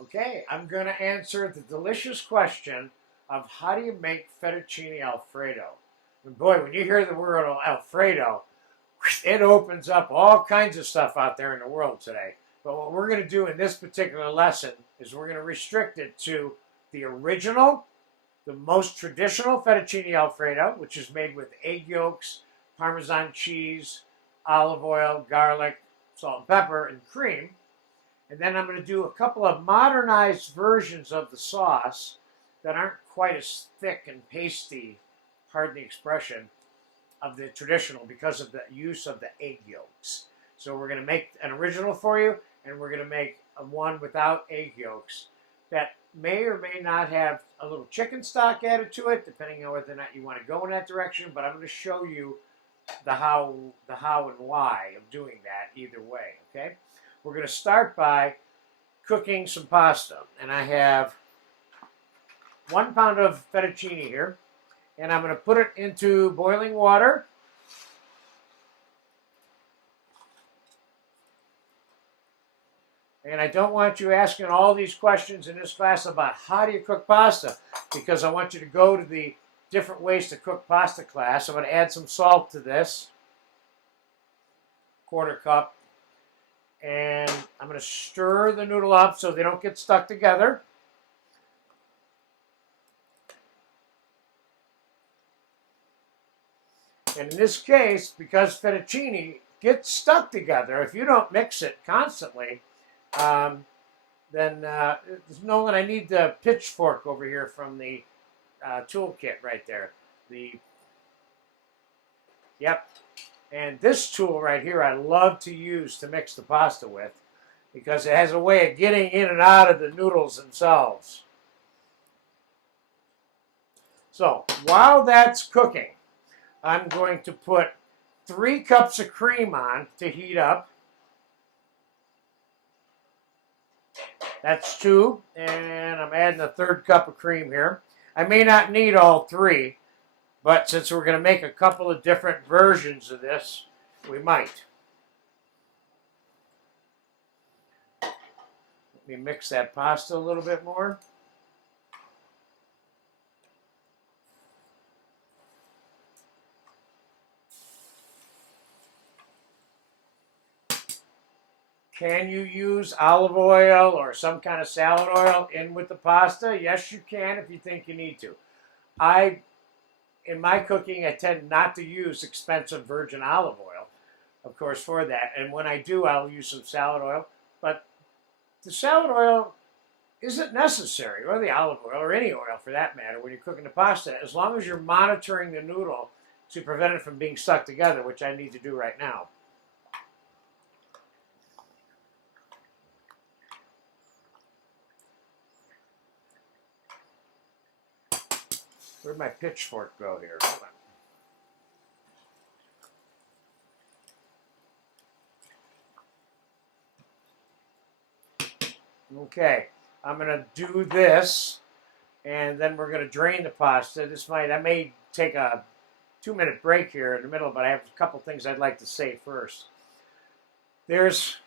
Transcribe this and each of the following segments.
Okay, I'm going to answer the delicious question of how do you make fettuccine Alfredo? And boy, when you hear the word Alfredo, it opens up all kinds of stuff out there in the world today. But what we're going to do in this particular lesson is we're going to restrict it to the original, the most traditional fettuccine Alfredo, which is made with egg yolks, Parmesan cheese, olive oil, garlic, salt and pepper, and cream. And then I'm going to do a couple of modernized versions of the sauce that aren't quite as thick and pasty, pardon the expression, of the traditional because of the use of the egg yolks. So we're going to make an original for you, and we're going to make a one without egg yolks that may or may not have a little chicken stock added to it, depending on whether or not you want to go in that direction. But I'm going to show you the how and why of doing that either way. Okay. We're going to start by cooking some pasta. And I have 1 pound of fettuccine here. And I'm going to put it into boiling water. And I don't want you asking all these questions in this class about how do you cook pasta, because I want you to go to the different ways to cook pasta class. I'm going to add some salt to this, 1/4 cup. And I'm going to stir the noodle up so they don't get stuck together. And in this case, because fettuccine gets stuck together, if you don't mix it constantly, then Nolan, I need the pitchfork over here from the toolkit right there. Yep. And this tool right here I love to use to mix the pasta with because it has a way of getting in and out of the noodles themselves. So while that's cooking, I'm going to put 3 cups of cream on to heat up. That's 2, and I'm adding a 1/3 cup of cream here. I may not need all 3, but since we're going to make a couple of different versions of this, we might. Let me mix that pasta a little bit more. Can you use olive oil or some kind of salad oil in with the pasta? Yes, you can if you think you need to. In my cooking, I tend not to use expensive virgin olive oil, of course, for that. And when I do, I'll use some salad oil. But the salad oil isn't necessary, or the olive oil, or any oil for that matter, when you're cooking the pasta, as long as you're monitoring the noodle to prevent it from being stuck together, which I need to do right now. Where'd my pitchfork go here? Hold on. Okay, I'm going to do this, and then we're going to drain the pasta. I may take a 2-minute break here in the middle, but I have a couple things I'd like to say first. There's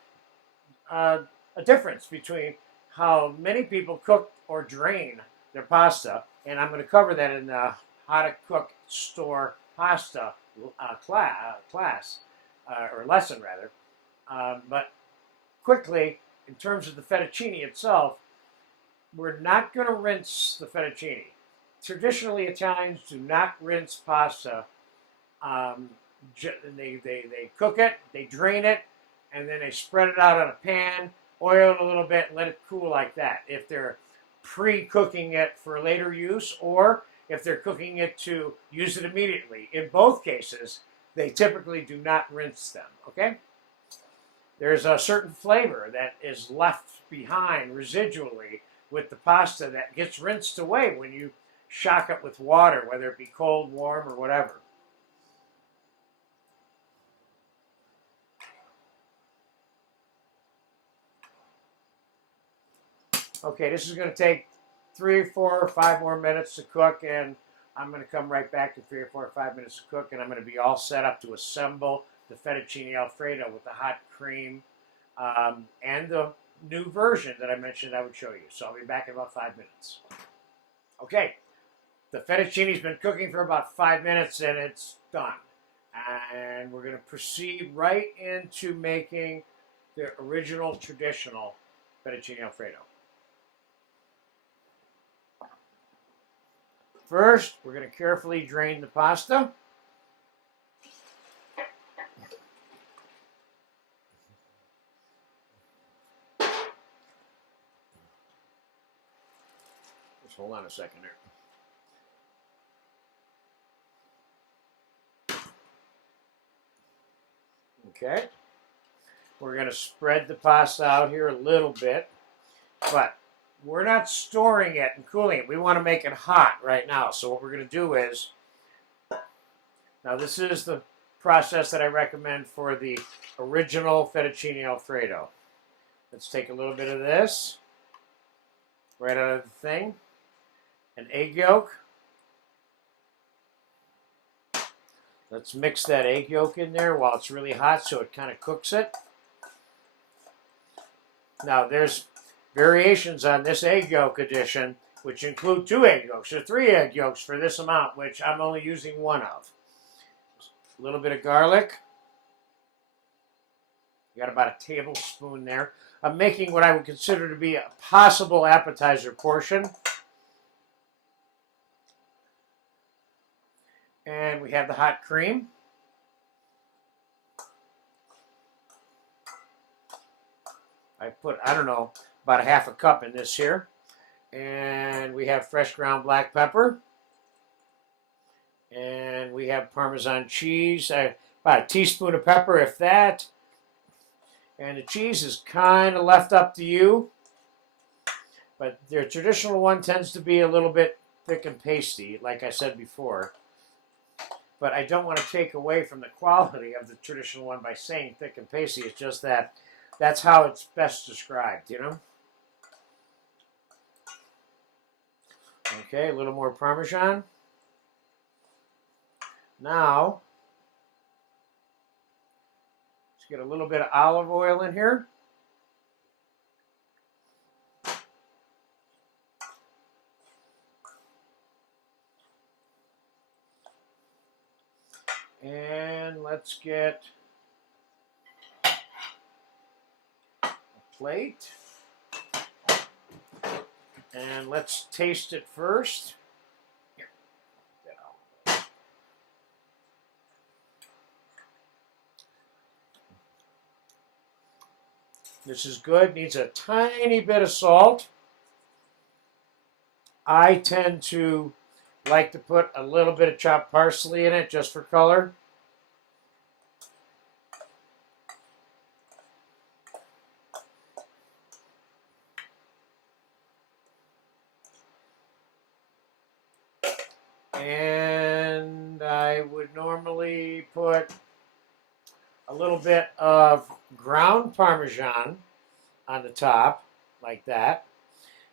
a difference between how many people cook or drain their pasta, and I'm going to cover that in the how to cook store pasta class, or lesson rather. But quickly, in terms of the fettuccine itself, we're not going to rinse the fettuccine. Traditionally, Italians do not rinse pasta. They cook it, they drain it, and then they spread it out on a pan, oil it a little bit, and let it cool like that. If they're pre-cooking it for later use, or if they're cooking it to use it immediately. In both cases, they typically do not rinse them, okay? There's a certain flavor that is left behind residually with the pasta that gets rinsed away when you shock it with water, whether it be cold, warm, or whatever. Okay, this is going to take 3, 4, or 5 more minutes to cook, and I'm going to come right back to 3 or 4 or 5 minutes to cook, and I'm going to be all set up to assemble the fettuccine Alfredo with the hot cream and the new version that I mentioned I would show you. So I'll be back in about 5 minutes. Okay, the fettuccine's been cooking for about 5 minutes and it's done. And we're going to proceed right into making the original traditional fettuccine Alfredo. First, we're going to carefully drain the pasta. Just hold on a second there. Okay. We're going to spread the pasta out here a little bit, but we're not storing it and cooling it. We want to make it hot right now. So what we're going to do is, now this is the process that I recommend for the original fettuccine Alfredo. Let's take a little bit of this right out of the thing. An egg yolk. Let's mix that egg yolk in there while it's really hot so it kind of cooks it. Now there's variations on this egg yolk addition, which include 2 egg yolks or 3 egg yolks for this amount, which I'm only using 1 of. A little bit of garlic. You got about a tablespoon there. I'm making what I would consider to be a possible appetizer portion. And we have the hot cream. I put, I don't know, about a half a cup in this here. And we have fresh ground black pepper. And we have Parmesan cheese, about a teaspoon of pepper, if that. And the cheese is kind of left up to you. But their traditional one tends to be a little bit thick and pasty, like I said before. But I don't want to take away from the quality of the traditional one by saying thick and pasty. It's just that that's how it's best described, you know? Okay, a little more Parmesan. Now, let's get a little bit of olive oil in here. And let's get a plate. And let's taste it first. Here. This is good. Needs a tiny bit of salt. I tend to like to put a little bit of chopped parsley in it just for color. And I would normally put a little bit of ground Parmesan on the top, like that.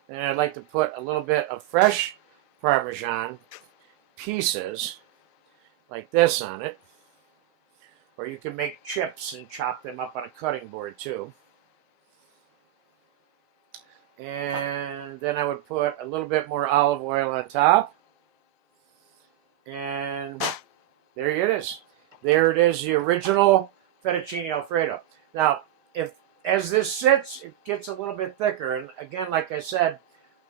And I'd like to put a little bit of fresh Parmesan pieces, like this, on it. Or you can make chips and chop them up on a cutting board too. And then I would put a little bit more olive oil on top. And there it is. There it is, the original Fettuccine Alfredo. Now, as this sits, it gets a little bit thicker. And again, like I said,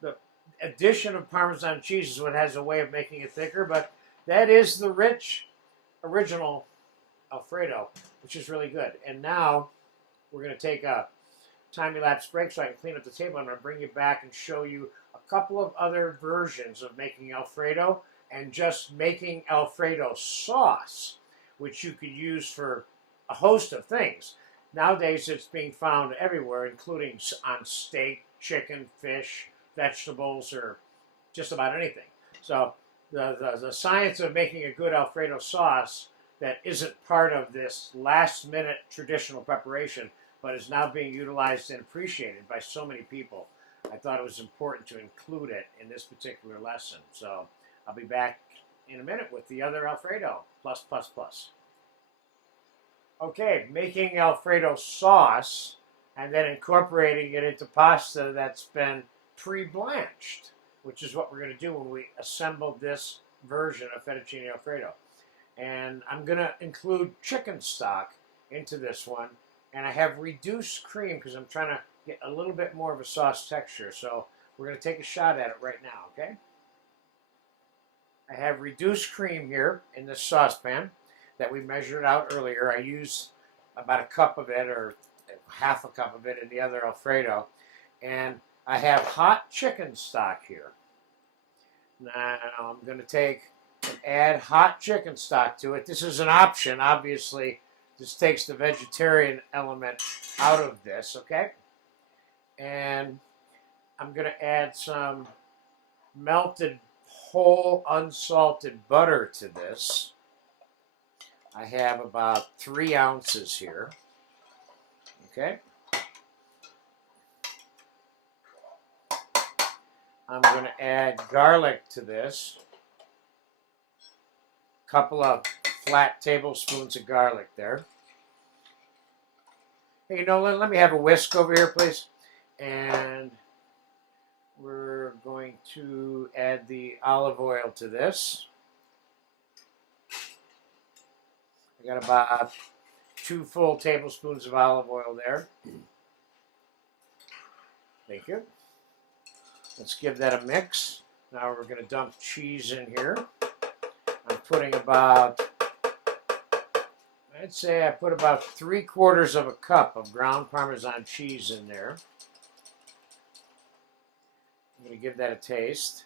the addition of Parmesan cheese is what has a way of making it thicker. But that is the rich original Alfredo, which is really good. And now we're going to take a time-elapse break so I can clean up the table. I'm going to bring you back and show you a couple of other versions of making Alfredo and just making Alfredo sauce, which you could use for a host of things. Nowadays, it's being found everywhere, including on steak, chicken, fish, vegetables, or just about anything. So the science of making a good Alfredo sauce that isn't part of this last-minute traditional preparation, but is now being utilized and appreciated by so many people, I thought it was important to include it in this particular lesson. So I'll be back in a minute with the other Alfredo, plus. Okay, making Alfredo sauce and then incorporating it into pasta that's been pre-blanched, which is what we're going to do when we assemble this version of fettuccine alfredo. And I'm going to include chicken stock into this one, and I have reduced cream because I'm trying to get a little bit more of a sauce texture. So we're going to take a shot at it right now, okay? I have reduced cream here in this saucepan that we measured out earlier. I used about a cup of it, or half a cup of it in the other Alfredo. And I have hot chicken stock here. Now I'm going to take and add hot chicken stock to it. This is an option. Obviously, this takes the vegetarian element out of this, okay? And I'm going to add some melted whole unsalted butter to this. I have about 3 ounces here. Okay. I'm going to add garlic to this. A couple of flat tablespoons of garlic there. Hey, Nolan, let me have a whisk over here, please. And we're going to add the olive oil to this. I got about 2 full tablespoons of olive oil there. Thank you. Let's give that a mix. Now we're going to dump cheese in here. I'm putting about, I'd say I put about 3/4 of a cup of ground Parmesan cheese in there. I'm going to give that a taste.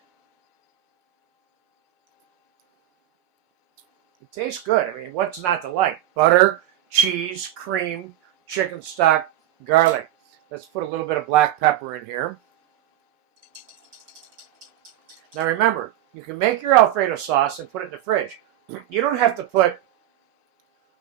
It tastes good. I mean, what's not to like? Butter, cheese, cream, chicken stock, garlic. Let's put a little bit of black pepper in here. Now remember, you can make your Alfredo sauce and put it in the fridge. You don't have to put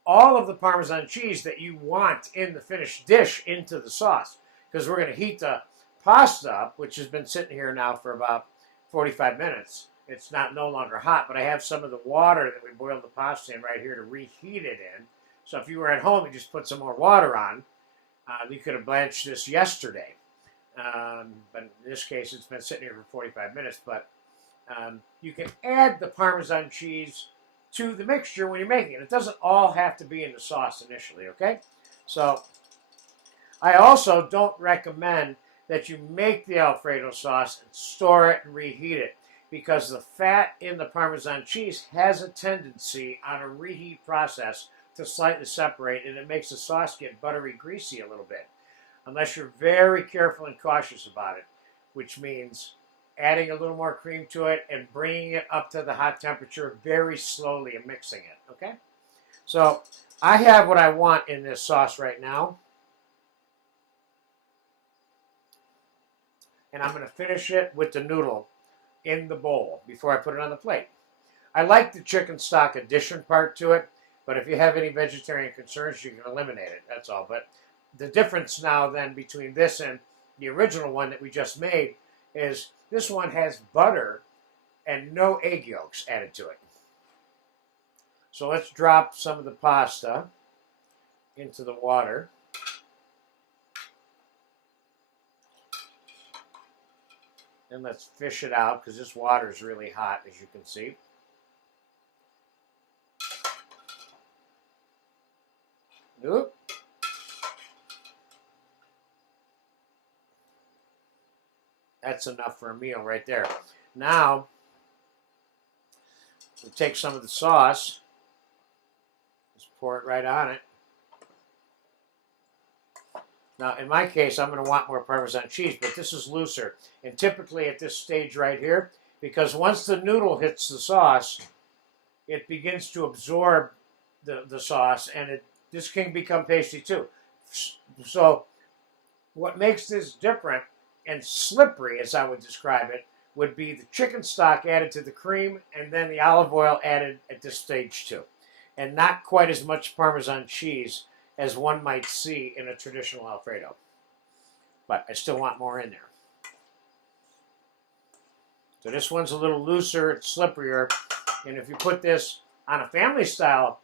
all of the Parmesan cheese that you want in the finished dish into the sauce, because we're going to heat the pasta up, which has been sitting here now for about 45 minutes. It's no longer hot, but I have some of the water that we boiled the pasta in right here to reheat it in. So if you were at home, you just put some more water on. You could have blanched this yesterday. But in this case, it's been sitting here for 45 minutes. But you can add the Parmesan cheese to the mixture when you're making it. It doesn't all have to be in the sauce initially, okay? So I also don't recommend that you make the Alfredo sauce and store it and reheat it, because the fat in the Parmesan cheese has a tendency on a reheat process to slightly separate, and it makes the sauce get buttery greasy a little bit, unless you're very careful and cautious about it, which means adding a little more cream to it and bringing it up to the hot temperature very slowly and mixing it, okay? So I have what I want in this sauce right now. And I'm going to finish it with the noodle in the bowl before I put it on the plate. I like the chicken stock addition part to it, but if you have any vegetarian concerns, you can eliminate it, that's all. But the difference now then between this and the original one that we just made is this one has butter and no egg yolks added to it. So let's drop some of the pasta into the water. And let's fish it out, because this water is really hot, as you can see. Oop. That's enough for a meal right there. Now, we'll take some of the sauce. Just pour it right on it. Now, in my case, I'm going to want more Parmesan cheese, but this is looser. And typically at this stage right here, because once the noodle hits the sauce, it begins to absorb the sauce, and this can become pasty too. So what makes this different and slippery, as I would describe it, would be the chicken stock added to the cream and then the olive oil added at this stage too. And not quite as much Parmesan cheese as one might see in a traditional Alfredo. But I still want more in there. So this one's a little looser, it's slipperier, and if you put this on a family style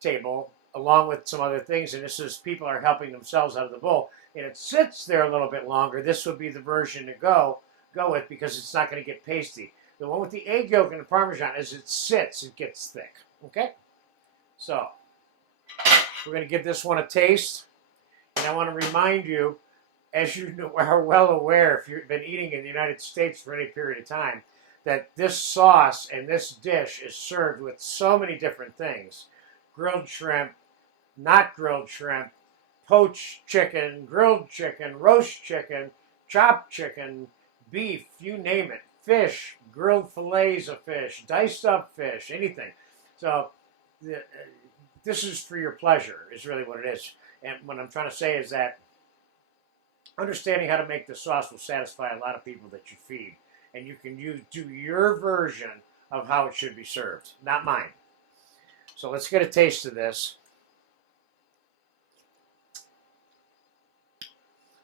table, along with some other things. And this is people are helping themselves out of the bowl. And it sits there a little bit longer. This would be the version to go with because it's not going to get pasty. The one with the egg yolk and the Parmesan, as it sits, it gets thick. Okay? So, we're going to give this one a taste. And I want to remind you, as you are well aware, if you've been eating in the United States for any period of time, that this sauce and this dish is served with so many different things. Grilled shrimp, not grilled shrimp, poached chicken, grilled chicken, roast chicken, chopped chicken, beef, you name it, fish, grilled fillets of fish, diced up fish, anything. So this is for your pleasure is really what it is. And what I'm trying to say is that understanding how to make the sauce will satisfy a lot of people that you feed. And you can do your version of how it should be served, not mine. So let's get a taste of this.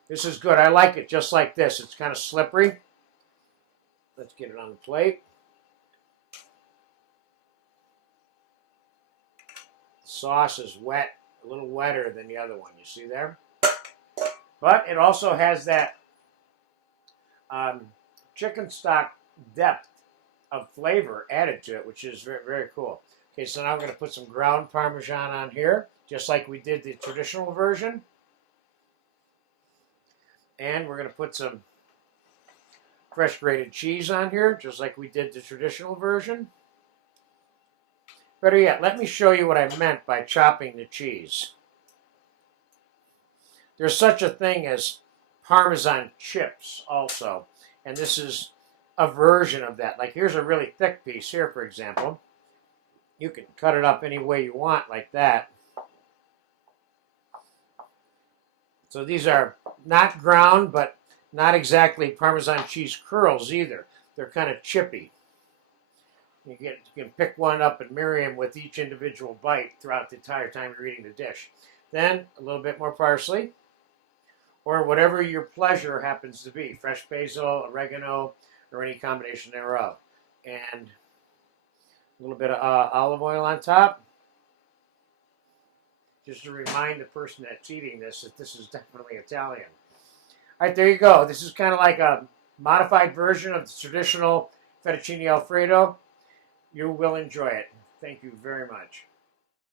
This is good. I like it just like this. It's kind of slippery. Let's get it on the plate. The sauce is wet, a little wetter than the other one. You see there? But it also has that chicken stock depth of flavor added to it, which is very, very cool. Okay, so now I'm going to put some ground Parmesan on here, just like we did the traditional version. And we're going to put some fresh grated cheese on here, just like we did the traditional version. Better yet, let me show you what I meant by chopping the cheese. There's such a thing as Parmesan chips also, and this is a version of that. Like here's a really thick piece here, for example. You can cut it up any way you want like that. So these are not ground, but not exactly Parmesan cheese curls either. They're kind of chippy. You can pick one up and marry them with each individual bite throughout the entire time you're eating the dish. Then a little bit more parsley, or whatever your pleasure happens to be. Fresh basil, oregano, or any combination thereof. And a little bit of olive oil on top. Just to remind the person that's eating this that this is definitely Italian. All right, there you go. This is kind of like a modified version of the traditional fettuccine Alfredo. You will enjoy it. Thank you very much.